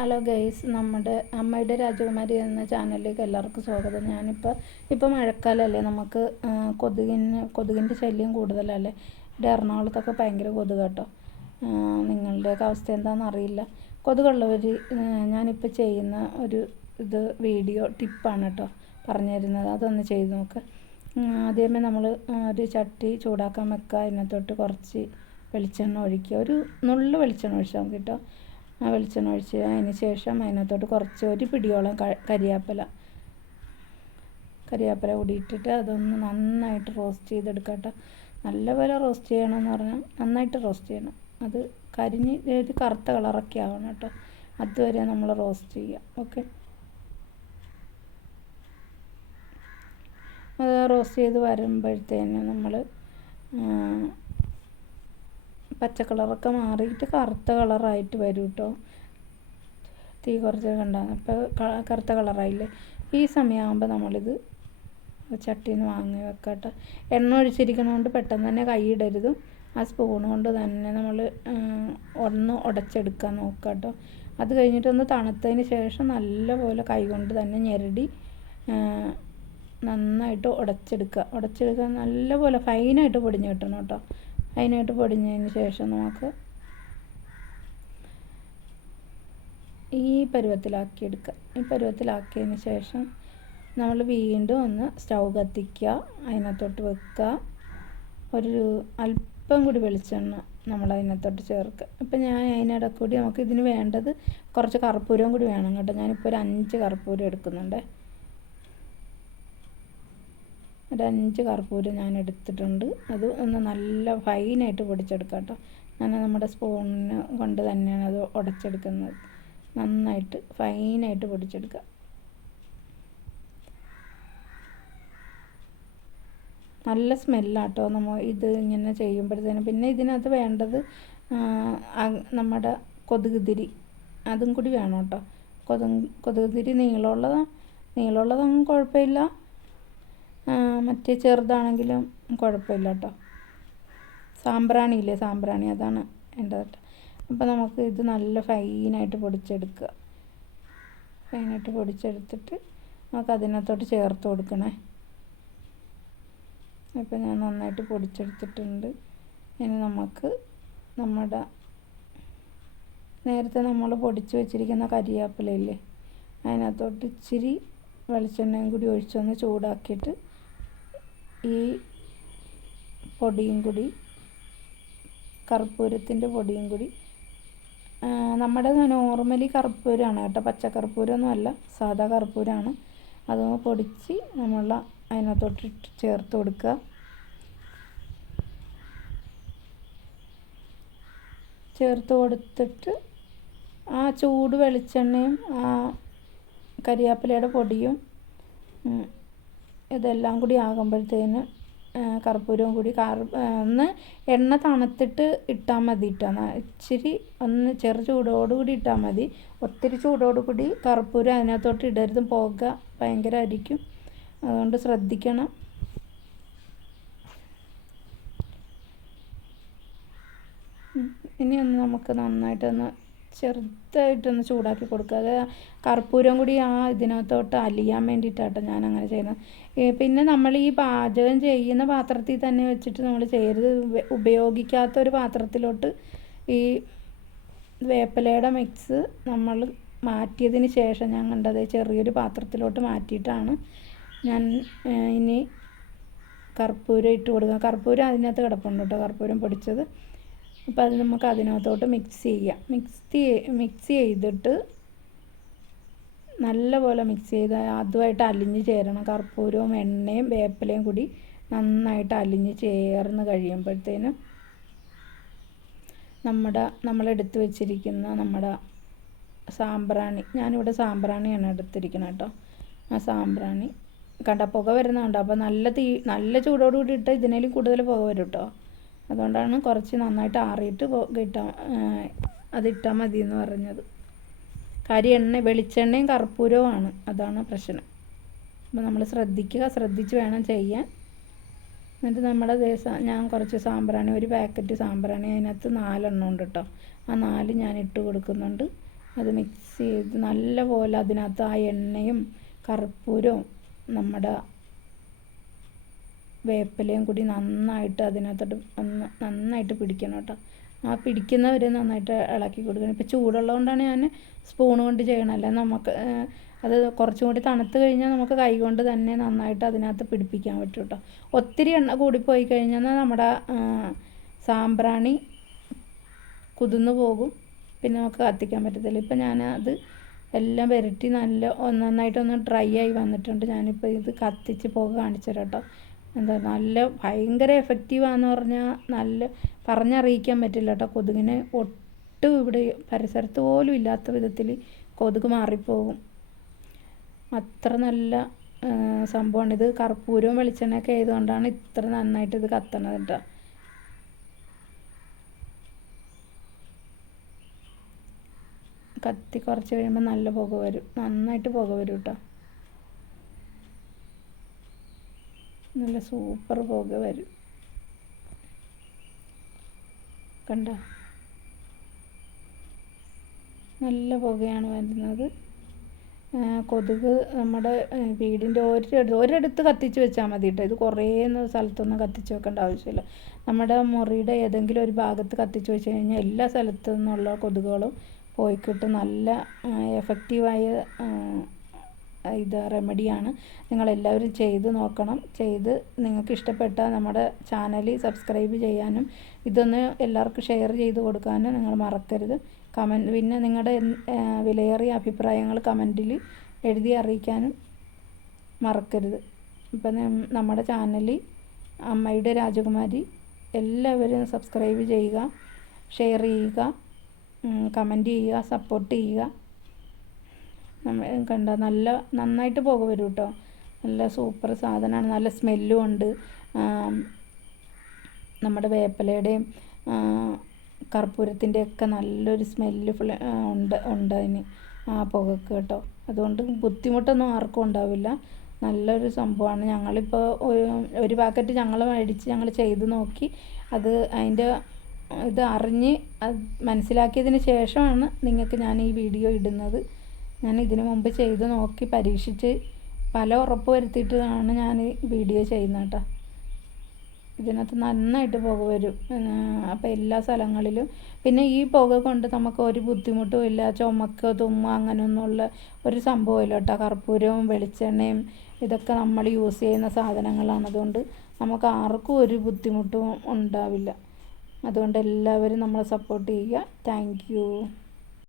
Hello guys, നമ്മുടെ അമ്മയുടെ രാജകുമാരി എന്ന ചാനലിലേക്ക് എല്ലാവർക്കും സ്വാഗതം. ഇപ്പോൾ മഴക്കാലമല്ലേ, നമുക്ക് കൊതുകിൻ്റെ ശല്യം കൂടുതലല്ലേ. ഇവിടെ എറണാകുളത്തൊക്കെ ഭയങ്കര കൊതുക് കേട്ടോ. നിങ്ങളുടെയൊക്കെ അവസ്ഥ എന്താണെന്ന് അറിയില്ല. കൊതുകുള്ളവർ ഞാനിപ്പോൾ ചെയ്യുന്ന ഒരു വീഡിയോ ടിപ്പാണ് കേട്ടോ പറഞ്ഞു തരുന്നത്. അതൊന്ന് ചെയ്ത് നോക്ക്. ആദ്യമേ നമ്മൾ ഒരു ചട്ടി ചൂടാക്കാൻ വെക്കുക. അതിനകത്തോട്ട് കുറച്ച് വെളിച്ചെണ്ണ ഒഴിക്കുക. ഒരു നുള്ളു വെളിച്ചെണ്ണ ഒഴിച്ചാൽ മതി കേട്ടോ. ആ വെളിച്ചെണ്ണ ഒഴിച്ച് അതിന് ശേഷം അതിനകത്തോട്ട് ഒരു പിടിയോളം കരിയാപ്പില കൂടി ഇട്ടിട്ട് അതൊന്ന് നന്നായിട്ട് റോസ്റ്റ് ചെയ്തെടുക്കുക കേട്ടോ. നല്ലപോലെ റോസ്റ്റ് ചെയ്യണമെന്ന് പറഞ്ഞാൽ നന്നായിട്ട് റോസ്റ്റ് ചെയ്യണം. അത് കരിഞ്ഞ് ഒരു കറുത്ത കളറൊക്കെ ആവണം കേട്ടോ. അതുവരെ നമ്മൾ റോസ്റ്റ് ചെയ്യുക. ഓക്കെ, അത് റോസ്റ്റ് ചെയ്ത് വരുമ്പോഴത്തേന് നമ്മൾ പച്ച കളറൊക്കെ മാറിയിട്ട് കറുത്ത കളറായിട്ട് വരും കേട്ടോ. തീ കുറച്ച് കണ്ടാൽ അപ്പോൾ കറുത്ത കളറായില്ലേ. ഈ സമയമാകുമ്പോൾ നമ്മളിത് ചട്ടിയിൽ നിന്ന് വാങ്ങി വെക്കാം കേട്ടോ. എണ്ണ ഒഴിച്ചിരിക്കണതുകൊണ്ട് പെട്ടെന്ന് തന്നെ കൈയിടരുത്. ആ സ്പൂൺ കൊണ്ട് തന്നെ നമ്മൾ ഒന്ന് ഉടച്ചെടുക്കാൻ നോക്കുക കേട്ടോ. അത് കഴിഞ്ഞിട്ടൊന്ന് തണുത്തതിന് ശേഷം നല്ലപോലെ കൈ കൊണ്ട് തന്നെ ഞെരടി നന്നായിട്ട് ഉടച്ചെടുക്കുക. നല്ലപോലെ ഫൈനായിട്ട് പൊടിഞ്ഞ് കിട്ടണം കേട്ടോ. അതിനായിട്ട് പൊടിഞ്ഞതിന് ശേഷം നമുക്ക് ഈ പരുവത്തിലാക്കിയെടുക്കുക. ഈ പരുവത്തിലാക്കിയതിന് ശേഷം നമ്മൾ വീണ്ടും ഒന്ന് സ്റ്റൗ കത്തിക്കുക. അതിനകത്തോട്ട് വെക്കുക. ഒരു അല്പം കൂടി വെളിച്ചെണ്ണ നമ്മൾ അതിനകത്തോട്ട് ചേർക്കുക. ഇപ്പം ഞാൻ അതിനിടയിൽ കൂടി നമുക്ക് ഇതിന് വേണ്ടത് കുറച്ച് കർപ്പൂരവും കൂടി വേണം കേട്ടോ. ഞാനിപ്പോൾ ഒരു 5 കർപ്പൂരം എടുക്കുന്നുണ്ട്. ഒരു 5 കർപ്പൂരം ഞാൻ എടുത്തിട്ടുണ്ട്. അത് ഒന്ന് നല്ല ഫൈനായിട്ട് പൊടിച്ചെടുക്കാം കേട്ടോ. ഞാൻ നമ്മുടെ സ്പൂണിന് കൊണ്ട് തന്നെയാണ് അത് ഉടച്ചെടുക്കുന്നത്. നന്നായിട്ട് ഫൈനായിട്ട് പൊടിച്ചെടുക്കുക. നല്ല സ്മെല്ലാട്ടോ ഇത് ഇങ്ങനെ ചെയ്യുമ്പോഴത്തേനും. പിന്നെ ഇതിനകത്ത് വേണ്ടത് നമ്മുടെ കൊതുകുതിരി, അതും കൂടി വേണം കേട്ടോ. കൊതുകുതിരി നീളമുള്ളതൊന്നും കുഴപ്പമില്ല, മറ്റേ ചെറുതാണെങ്കിലും കുഴപ്പമില്ല കേട്ടോ. സാമ്പ്രാണി അതാണ് വേണ്ടത് കേട്ടോ. അപ്പോൾ നമുക്ക് ഇത് നല്ല ഫൈനായിട്ട് പൊടിച്ചെടുക്കുക. ഫൈനായിട്ട് പൊടിച്ചെടുത്തിട്ട് നമുക്ക് അതിനകത്തോട്ട് ചേർത്ത് കൊടുക്കണേ. ഇപ്പോൾ ഞാൻ നന്നായിട്ട് പൊടിച്ചെടുത്തിട്ടുണ്ട്. ഇനി നമുക്ക് നമ്മുടെ നേരത്തെ നമ്മൾ പൊടിച്ച് വെച്ചിരിക്കുന്ന കരിയാപ്പിലയില്ലേ, അതിനകത്തോട്ട് ഇച്ചിരി വെളിച്ചെണ്ണയും കൂടി ഒഴിച്ചൊന്ന് ചൂടാക്കിയിട്ട് ഈ പൊടിയും കൂടി, കർപ്പൂരത്തിൻ്റെ പൊടിയും കൂടി, നമ്മുടെ നോർമലി കർപ്പൂരമാണ് കേട്ടോ, പച്ചക്കർപ്പൂരമൊന്നും അല്ല, സാധാ കർപ്പൂരമാണ്. അതൊന്ന് പൊടിച്ച് നമ്മൾ അതിനകത്തോട്ട് ചേർത്ത് കൊടുക്കുക. ചേർത്ത് കൊടുത്തിട്ട് ആ ചൂട് വെളിച്ചെണ്ണയും ആ കരിയാപ്പിലയുടെ പൊടിയും ഇതെല്ലാം കൂടി ആകുമ്പോഴത്തേന് കർപ്പൂരവും കൂടി ഒന്ന് എണ്ണ തണുത്തിട്ട് ഇട്ടാൽ മതി കേട്ടോ. ഇച്ചിരി ഒന്ന് ചൂടോടുകൂടി ഇട്ടാൽ മതി. ഒത്തിരി ചൂടോടുകൂടി കർപ്പൂരം അതിനകത്തോട്ട് ഇടരുത്, പുക ഭയങ്കരമായിരിക്കും. അതുകൊണ്ട് ശ്രദ്ധിക്കണം. ഇനി നമുക്ക് നന്നായിട്ടൊന്ന് ചെറുതായിട്ടൊന്ന് ചൂടാക്കി കൊടുക്കുക. അത് കർപ്പൂരം കൂടി ഇതിനകത്തോട്ട് അലിയാൻ വേണ്ടിയിട്ടാട്ടോ ഞാൻ അങ്ങനെ ചെയ്യുന്നത്. പിന്നെ നമ്മൾ ഈ പാചകം ചെയ്യുന്ന പാത്രത്തിൽ തന്നെ വെച്ചിട്ട് നമ്മൾ ചെയ്യരുത്. ഉപയോഗിക്കാത്തൊരു പാത്രത്തിലോട്ട് ഈ വേപ്പിലയുടെ മിക്സ് നമ്മൾ മാറ്റിയതിന് ശേഷം ഞാൻ കണ്ടത് ചെറിയൊരു പാത്രത്തിലോട്ട് മാറ്റിയിട്ടാണ് ഞാൻ ഇനി കർപ്പൂരം ഇട്ട് കൊടുക്കുക. കർപ്പൂരം അതിനകത്ത് കിടപ്പുണ്ട് കേട്ടോ, കർപ്പൂരം പൊടിച്ചത്. അപ്പോൾ അത് നമുക്ക് അതിനകത്തോട്ട് മിക്സ് ചെയ്തിട്ട് നല്ലപോലെ മിക്സ് ചെയ്ത് അതുമായിട്ട് അലിഞ്ഞ് ചേരണം. കർപ്പൂരവും എണ്ണയും വേപ്പിലയും കൂടി നന്നായിട്ട് അലിഞ്ഞ് ചേർന്ന് കഴിയുമ്പോഴത്തേനും നമ്മളെടുത്ത് വെച്ചിരിക്കുന്ന നമ്മുടെ സാമ്പ്രാണി, ഞാനിവിടെ സാമ്പ്രാണിയാണ് എടുത്തിരിക്കുന്നത് കേട്ടോ. ആ സാമ്പ്രാണി കണ്ട പുക വരുന്നുണ്ടോ? അപ്പോൾ നല്ല ചൂടോടുകൂടി ഇട്ടാൽ ഇതിനേലും കൂടുതൽ പുക വരും കേട്ടോ. അതുകൊണ്ടാണ് കുറച്ച് നന്നായിട്ട് ആറിയിട്ട് അതിട്ടാൽ മതി എന്ന് പറഞ്ഞത്. വെളിച്ചെണ്ണയും കർപ്പൂരവുമാണ്, അതാണ് പ്രശ്നം. അപ്പോൾ നമ്മൾ ശ്രദ്ധിച്ച് വേണം ചെയ്യാൻ. എന്നിട്ട് ഞാൻ കുറച്ച് സാമ്പ്രാണി, ഒരു പാക്കറ്റ് സാമ്പ്രാണി, അതിനകത്ത് 4 എണ്ണം ഉണ്ട് കേട്ടോ. ആ 4 ഞാൻ ഇട്ട് കൊടുക്കുന്നുണ്ട്. അത് മിക്സ് ചെയ്ത് നല്ലപോലെ അതിനകത്ത് ആ എണ്ണയും കർപ്പൂരവും നമ്മുടെ വേപ്പിലയും കൂടി നന്നായിട്ട് അതിനകത്തോട്ട് നന്നായിട്ട് പിടിക്കണം കേട്ടോ. ആ പിടിക്കുന്നവരെ നന്നായിട്ട് ഇളക്കി കൊടുക്കണം. ഇപ്പോൾ ചൂടുള്ളതുകൊണ്ടാണ് ഞാൻ സ്പൂൺ കൊണ്ട് ചെയ്യണമല്ല, നമുക്ക് അത് കുറച്ചും കൂടി തണുത്ത് കഴിഞ്ഞാൽ നമുക്ക് കൈ കൊണ്ട് തന്നെ നന്നായിട്ട് അതിനകത്ത് പിടിപ്പിക്കാൻ പറ്റും കേട്ടോ. ഒത്തിരി എണ്ണ കൂടിപ്പോയി കഴിഞ്ഞാൽ നമ്മുടെ സാമ്പ്രാണി കുതിർന്നു പോകും, പിന്നെ നമുക്ക് കത്തിക്കാൻ പറ്റത്തില്ല. ഇപ്പം ഞാൻ അത് എല്ലാം പുരട്ടി നന്നായിട്ടൊന്ന് ഡ്രൈ ആയി വന്നിട്ടുണ്ട്. ഞാനിപ്പോൾ ഇത് കത്തിച്ച് പുക കാണിച്ചു തരാം കേട്ടോ. എന്താ നല്ല ഭയങ്കര എഫക്റ്റീവാന്ന് പറഞ്ഞാൽ പറഞ്ഞറിയിക്കാൻ പറ്റില്ല കേട്ടോ. കൊതുകിനെ ഒട്ടും ഇവിടെ പരിസരത്ത് പോലും ഇല്ലാത്ത വിധത്തിൽ കൊതുക് മാറിപ്പോകും. അത്ര നല്ല സംഭവമാണ് ഇത്. കർപ്പൂരവും വെളിച്ചെണ്ണയൊക്കെ ആയതുകൊണ്ടാണ് ഇത്ര നന്നായിട്ട് ഇത് കത്തണത് കേട്ടോ. കത്തി കുറച്ച് കഴിയുമ്പോൾ നല്ല പുക വരും, നന്നായിട്ട് പുക വരും കേട്ടോ. നല്ല സൂപ്പർ പുക വരും, കണ്ട നല്ല പുകയാണ് വരുന്നത്. കൊതുക് നമ്മുടെ വീടിൻ്റെ ഒരിടത്ത് കത്തിച്ച് വെച്ചാൽ മതി കേട്ടോ. ഇത് കുറേ സ്ഥലത്തൊന്നും കത്തിച്ച് വെക്കേണ്ട ആവശ്യമില്ല. നമ്മുടെ മുറിയുടെ ഏതെങ്കിലും ഒരു ഭാഗത്ത് കത്തിച്ച് വെച്ച് കഴിഞ്ഞാൽ എല്ലാ സ്ഥലത്തു നിന്നുള്ള കൊതുകുകളും പോയി കിട്ടും. നല്ല എഫക്റ്റീവായ ഇത് റെമഡിയാണ്. നിങ്ങളെല്ലാവരും ചെയ്ത് നോക്കണം. ചെയ്ത് നിങ്ങൾക്ക് ഇഷ്ടപ്പെട്ടാൽ നമ്മുടെ ചാനൽ സബ്സ്ക്രൈബ് ചെയ്യാനും ഇതൊന്ന് എല്ലാവർക്കും ഷെയർ ചെയ്ത് കൊടുക്കാനും നിങ്ങൾ മറക്കരുത്. പിന്നെ നിങ്ങളുടെ വിലയേറിയ അഭിപ്രായങ്ങൾ കമൻറ്റിൽ എഴുതി അറിയിക്കാനും മറക്കരുത്. ഇപ്പം നമ്മുടെ ചാനൽ അമ്മയുടെ രാജകുമാരി എല്ലാവരും സബ്സ്ക്രൈബ് ചെയ്യുക, ഷെയർ ചെയ്യുക, കമൻറ്റ് ചെയ്യുക, സപ്പോർട്ട് ചെയ്യുക. കണ്ട നന്നായിട്ട് പുക വരും കേട്ടോ. നല്ല സൂപ്പർ സാധനമാണ്, നല്ല സ്മെല്ലും ഉണ്ട്. നമ്മുടെ വേപ്പിലയുടെയും കർപ്പൂരത്തിൻ്റെയൊക്കെ നല്ലൊരു സ്മെല്ല് ഉണ്ട് അതിന്, ആ പുകക്ക് കേട്ടോ. അതുകൊണ്ട് ബുദ്ധിമുട്ടൊന്നും ആർക്കും ഉണ്ടാവില്ല. നല്ലൊരു സംഭവമാണ്. ഞങ്ങളിപ്പോൾ ഒരു പാക്കറ്റ് ഞങ്ങൾ മേടിച്ച് ഞങ്ങൾ ചെയ്ത് നോക്കി. അതിൻ്റെ ഇത് അറിഞ്ഞ് മനസ്സിലാക്കിയതിന് ശേഷമാണ് നിങ്ങൾക്ക് ഞാൻ ഈ വീഡിയോ ഇടുന്നത്. ഞാൻ ഇതിനു മുമ്പ് ചെയ്ത് നോക്കി പരീക്ഷിച്ച് പല ഉറപ്പ് വരുത്തിയിട്ടാണ് ഞാൻ വീഡിയോ ചെയ്യുന്നത് കേട്ടോ. ഇതിനകത്ത് നന്നായിട്ട് പുക വരും. അപ്പോൾ എല്ലാ സ്ഥലങ്ങളിലും പിന്നെ ഈ പുക കൊണ്ട് നമുക്ക് ഒരു ബുദ്ധിമുട്ടും ഇല്ല. ചുമക്കോ തുമ്മോ അങ്ങനെയൊന്നുമുള്ള ഒരു സംഭവമില്ല കേട്ടോ. കർപ്പൂരവും വെളിച്ചെണ്ണയും ഇതൊക്കെ നമ്മൾ യൂസ് ചെയ്യുന്ന സാധനങ്ങളാണ്. അതുകൊണ്ട് നമുക്ക് ആർക്കും ഒരു ബുദ്ധിമുട്ടും ഉണ്ടാവില്ല. അതുകൊണ്ട് എല്ലാവരും നമ്മളെ സപ്പോർട്ട് ചെയ്യുക. Thank you.